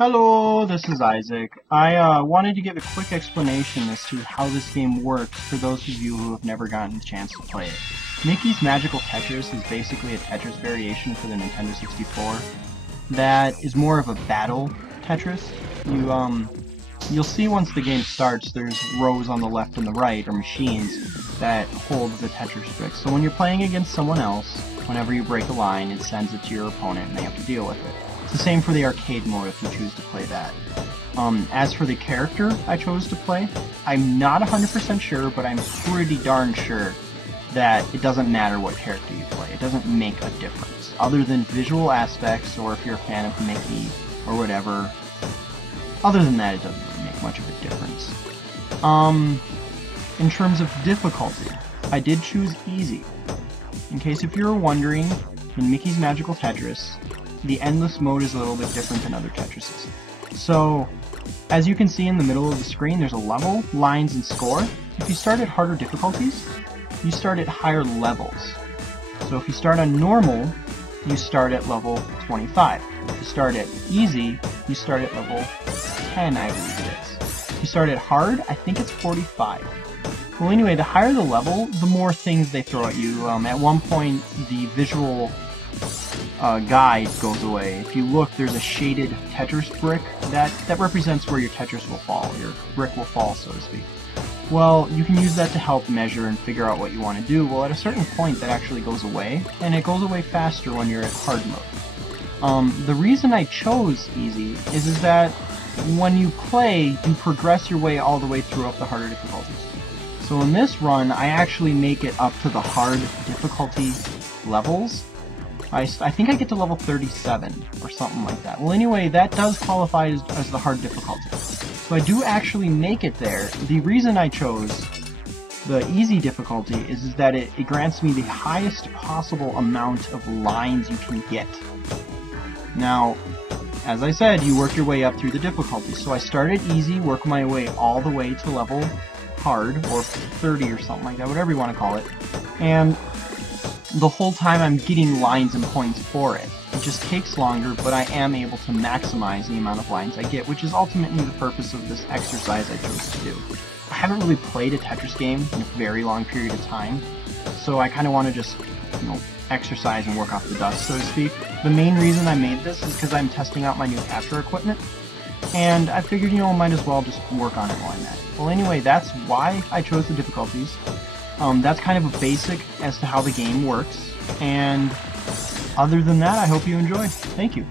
Hello, this is Isaac. I wanted to give a quick explanation as to how this game works for those of you who have never gotten the chance to play it. Mikeys Magical Tetris is basically a Tetris variation for the Nintendo 64 that is more of a battle Tetris. You'll see once the game starts there's rows on the left and the right, or machines, that hold the Tetris bricks. So when you're playing against someone else, whenever you break a line, it sends it to your opponent and they have to deal with it. It's the same for the arcade mode if you choose to play that. As for the character I chose to play, I'm not 100% sure, but I'm pretty darn sure that it doesn't matter what character you play. It doesn't make a difference. Other than visual aspects, or if you're a fan of Mickey, or whatever. Other than that, it doesn't really make much of a difference. In terms of difficulty, I did choose easy. In case if you're wondering, in Mikeys Magical Tetris, the endless mode is a little bit different than other Tetrises. So, as you can see in the middle of the screen, there's a level, lines, and score. If you start at harder difficulties, you start at higher levels. So if you start on normal, you start at level 25. If you start at easy, you start at level 10, I believe it is. If you start at hard, I think it's 45. Well, anyway, the higher the level, the more things they throw at you. At one point, the visual guide goes away. If you look, there's a shaded Tetris brick that represents where your Tetris will fall, your brick will fall, so to speak. Well, you can use that to help measure and figure out what you want to do. Well, at a certain point, that actually goes away, and it goes away faster when you're at hard mode. The reason I chose easy is that when you play, you progress your way all the way through up the harder difficulties. So in this run, I actually make it up to the hard difficulty levels. I think I get to level 37 or something like that. Well, anyway, that does qualify as the hard difficulty. So I do actually make it there. The reason I chose the easy difficulty is that it grants me the highest possible amount of lines you can get. Now, as I said, you work your way up through the difficulty. So I started easy, work my way all the way to level hard, or 30 or something like that, whatever you want to call it. And the whole time I'm getting lines and points for it. It just takes longer, but I am able to maximize the amount of lines I get, which is ultimately the purpose of this exercise I chose to do. I haven't really played a Tetris game in a very long period of time, so I kind of want to just, exercise and work off the dust, so to speak. The main reason I made this is because I'm testing out my new capture equipment, and I figured, might as well just work on it while I'm at it. Well, anyway, that's why I chose the difficulties. That's kind of a basic as to how the game works, and other than that, I hope you enjoy. Thank you.